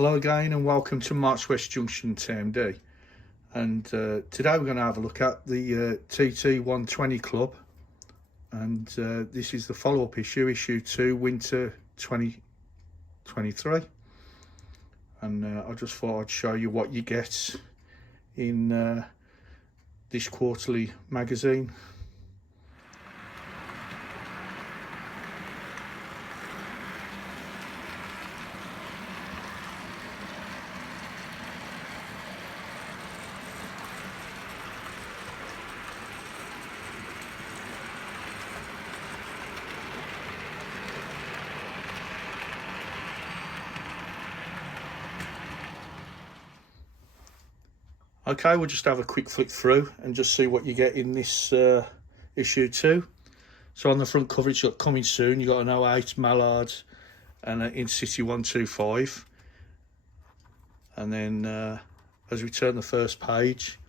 Hello again and welcome to March West Junction TMD, and today we're going to have a look at the TT120 Club, and this is the follow-up issue 2 winter 2023, and I just thought I'd show you what you get in this quarterly magazine. Okay, we'll just have a quick flick through and just see what you get in this issue 2. So on the front cover it's got coming soon, you've got an 08 Mallard and an In-City 125. And then as we turn the first page,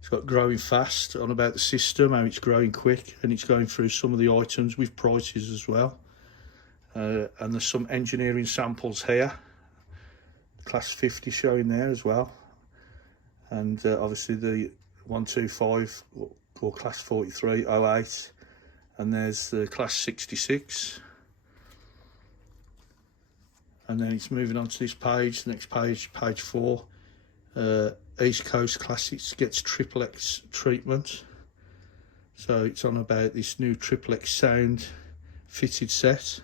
it's got growing fast on about the system, how it's growing quick, and it's going through some of the items with prices as well. And there's some engineering samples here, class 50 showing there as well. And obviously the 125 or class 43, 08, and there's the class 66. And then it's moving on to this page, the next page, page 4. East Coast Classics gets triple X treatment. So it's on about this new triple X sound fitted set.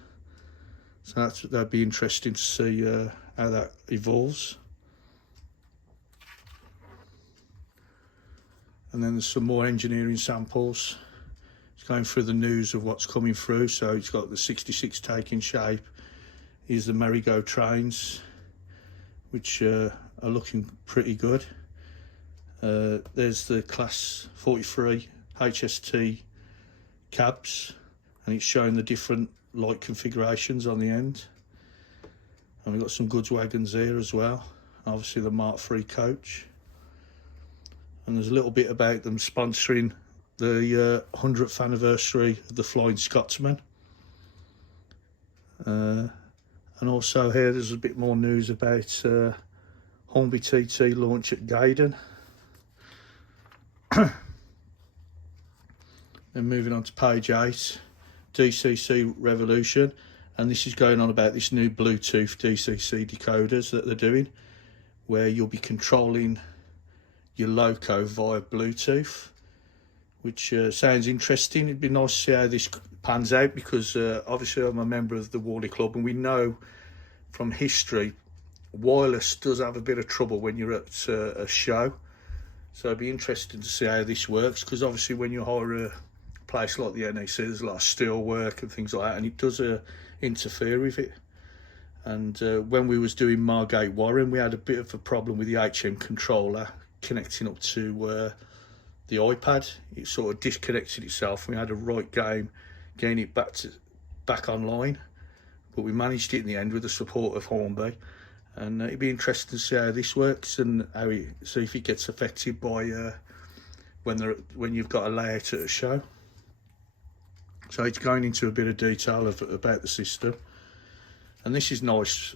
So that'd be interesting to see how that evolves. And then there's some more engineering samples. It's going through the news of what's coming through. So it's got the 66 taking shape. Here's the merry-go trains, which are looking pretty good. There's the class 43 HST cabs, and it's showing the different light configurations on the end. And we've got some goods wagons there as well. Obviously the Mark III coach. And there's a little bit about them sponsoring the 100th anniversary of the Flying Scotsman. And also here there's a bit more news about Hornby TT launch at Gaydon. Then moving on to page 8, DCC Revolution, and this is going on about this new Bluetooth DCC decoders that they're doing, where you'll be controlling your loco via Bluetooth, which sounds interesting. It'd be nice to see how this pans out, because obviously I'm a member of the Hornby Club, and we know from history wireless does have a bit of trouble when you're at a show. So it'd be interesting to see how this works, because obviously when you hire a place like the NEC there's a lot of steel work and things like that, and it does interfere with it. And when we was doing Margate Warren, we had a bit of a problem with the HM controller connecting up to the iPad. It sort of disconnected itself, and we had a right game getting it back online, but we managed it in the end with the support of Hornby. And it'd be interesting to see how this works, and see if it gets affected by when you've got a layout at a show. So it's going into a bit of detail about the system, and this is nice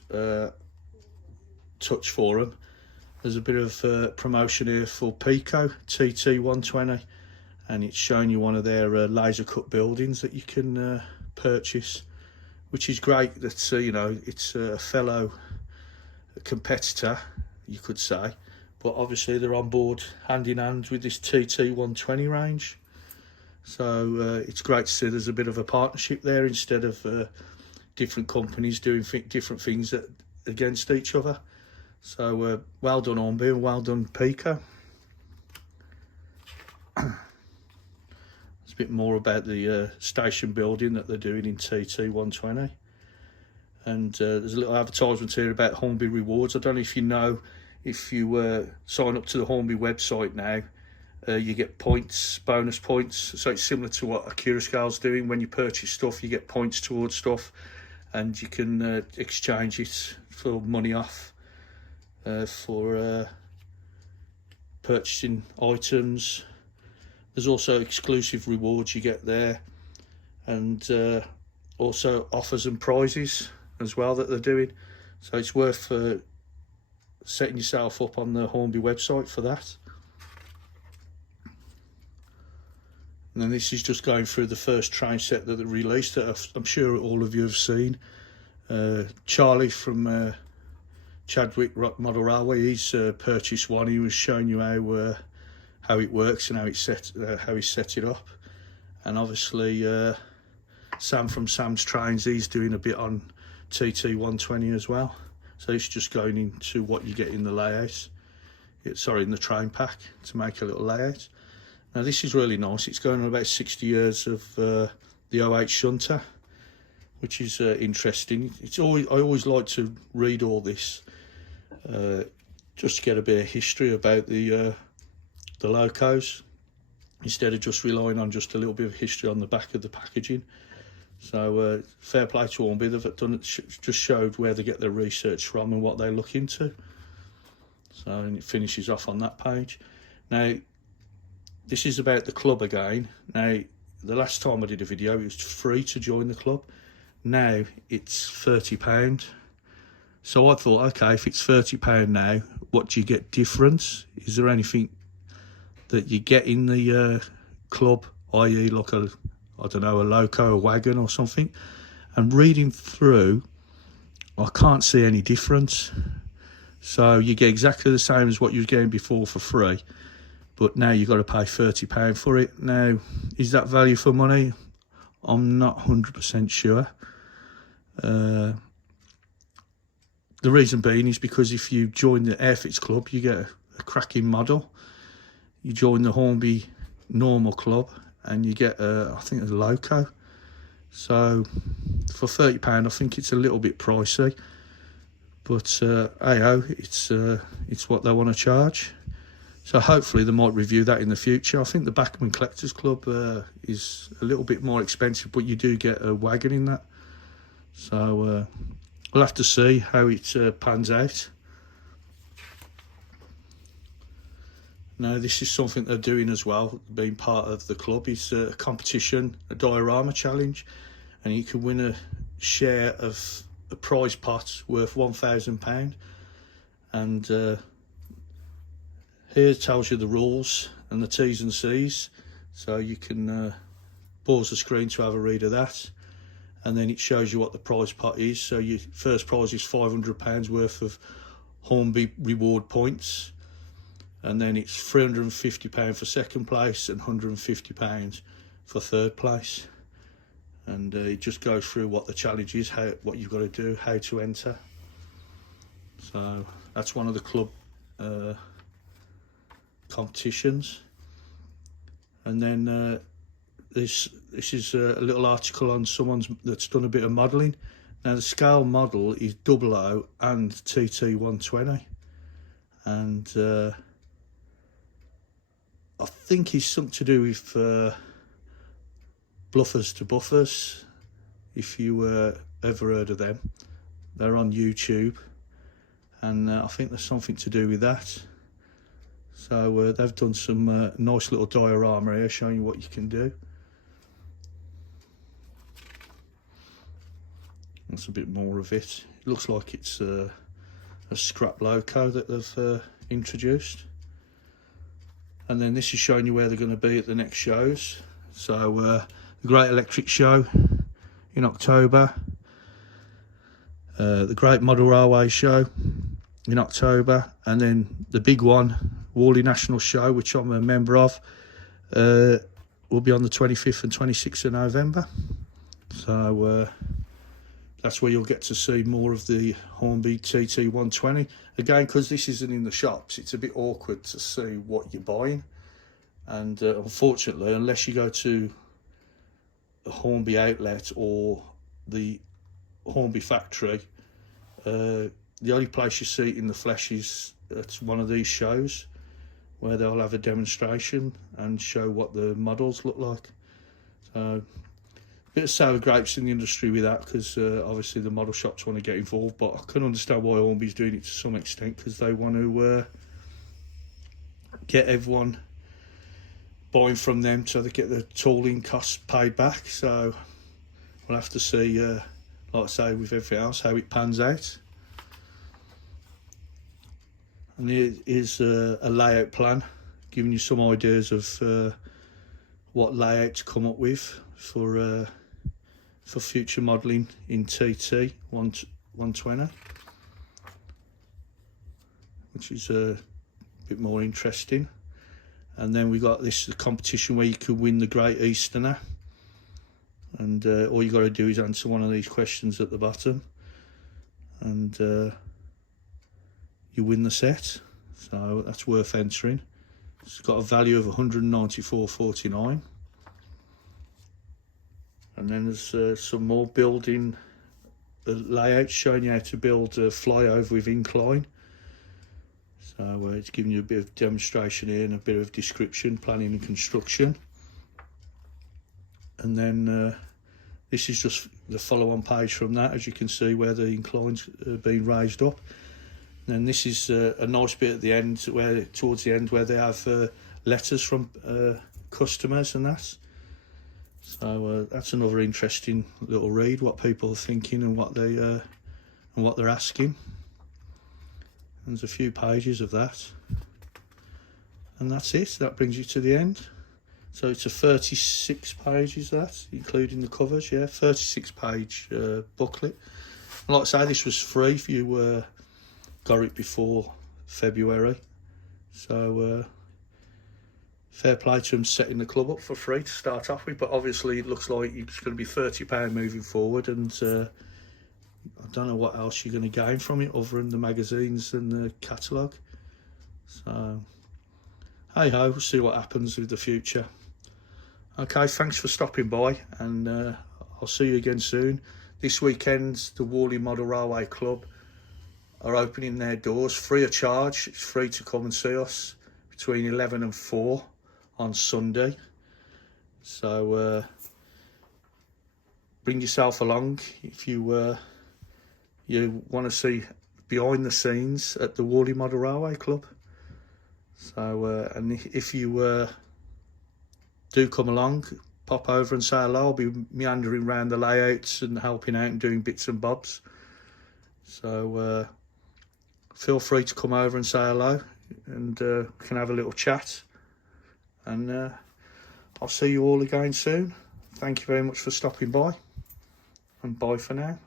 touch for them. There's a bit of promotion here for Pico TT120, and it's showing you one of their laser cut buildings that you can purchase, which is great. That you know, it's a fellow competitor, you could say, but obviously they're on board hand in hand with this TT120 range. So it's great to see there's a bit of a partnership there, instead of different companies doing different things against each other. So well done Hornby, and well done Pico. There's a bit more about the station building that they're doing in TT120. And there's a little advertisement here about Hornby rewards. I don't know if you know, if you sign up to the Hornby website now, you get points, bonus points. So it's similar to what Accurascale's doing. When you purchase stuff, you get points towards stuff, and you can exchange it for money off for purchasing items. There's also exclusive rewards you get there, and also offers and prizes as well that they're doing. So it's worth setting yourself up on the Hornby website for that. And then this is just going through the first train set that they released that I'm sure all of you have seen. Charlie from Chadwick Model Railway, he's purchased one. He was showing you how it works and how he set it up. And obviously Sam from Sam's Trains, he's doing a bit on TT120 as well. So it's just going into what you get in the layout, in the train pack, to make a little layout. Now this is really nice. It's going on about 60 years of the 08 shunter, which is interesting. I always like to read all this just to get a bit of history about the locos, instead of just relying on just a little bit of history on the back of the packaging. So fair play to Hornby. They've done it, just showed where they get their research from and what they look into. So, and it finishes off on that page. Now this is about the club again. Now the last time I did a video, it was free to join the club. Now it's £30. So I thought, okay, if it's £30 now, what do you get different? Is there anything that you get in the club, i.e. like a loco, a wagon or something? And reading through, I can't see any difference. So you get exactly the same as what you were getting before for free, but now you've got to pay £30 for it. Now, is that value for money? I'm not 100% sure. The reason being is because if you join the Airfix Club, you get a cracking model. You join the Hornby normal club and you get I think a loco. So for £30, I think it's a little bit pricey, but hey-ho, it's what they want to charge. So hopefully they might review that in the future. I think the Backman Collectors Club is a little bit more expensive, but you do get a wagon in that. So we'll have to see how it pans out. Now this is something they're doing as well, being part of the club. It's a competition, a diorama challenge, and you can win a share of a prize pot worth £1,000. And here it tells you the rules and the T's and C's, so you can pause the screen to have a read of that. And then it shows you what the prize pot is. So your first prize is £500 worth of Hornby reward points, and then it's £350 for second place and £150 for third place. And it just goes through what the challenge is, what you've got to do, how to enter. So that's one of the club competitions. And then this is a little article on someone that's done a bit of modelling. Now the scale model is 00 and TT120, and I think it's something to do with bluffers to buffers, if you ever heard of them. They're on YouTube, and I think there's something to do with that. So they've done some nice little diorama here showing you what you can do. That's a bit more of it. It looks like it's a scrap loco that they've introduced. And then this is showing you where they're going to be at the next shows. So the Great Electric Show in October, the Great Model Railway Show in October, and then the big one, Worley National Show, which I'm a member of, will be on the 25th and 26th of November. So that's where you'll get to see more of the Hornby TT120. Again, because this isn't in the shops, it's a bit awkward to see what you're buying. And unfortunately, unless you go to the Hornby outlet or the Hornby factory, the only place you see it in the flesh is at one of these shows, where they'll have a demonstration and show what the models look like. So bit of sour grapes in the industry with that, because obviously the model shops want to get involved, but I can understand why Hornby's doing it to some extent, because they want to get everyone buying from them so they get the tooling costs paid back. So we'll have to see, like I say, with everything else, how it pans out. And here is a layout plan, giving you some ideas of what layout to come up with for future modelling in TT120, which is a bit more interesting. And then we got this competition where you could win the Great Easterner, and all you got to do is answer one of these questions at the bottom, and you win the set. So that's worth entering. It's got a value of 194.49. And then there's some more building layouts showing you how to build a flyover with incline. So it's giving you a bit of demonstration here and a bit of description, planning and construction. And then this is just the follow-on page from that, as you can see where the inclines are being raised up. And then this is a nice bit at the end, where towards the end, where they have letters from customers and that. So that's another interesting little read, what people are thinking and what they're asking. And there's a few pages of that, and that's it. That brings you to the end. So it's a 36 pages, that including the covers. Yeah, 36 page booklet. And like I say, this was free if you got it before February. So fair play to them setting the club up for free to start off with, but obviously it looks like it's going to be £30 moving forward, and I don't know what else you're going to gain from it other than the magazines and the catalogue. So hey ho, we'll see what happens with the future. Okay, thanks for stopping by, and I'll see you again soon. This weekend the Hornby Model Railway Club are opening their doors free of charge. It's free to come and see us between 11 and 4 on Sunday. So bring yourself along if you want to see behind the scenes at the Hornby Model Railway Club. So and if you do come along, pop over and say hello. I'll be meandering around the layouts and helping out and doing bits and bobs. So feel free to come over and say hello, and we can have a little chat. And I'll see you all again soon. Thank you very much for stopping by, and bye for now.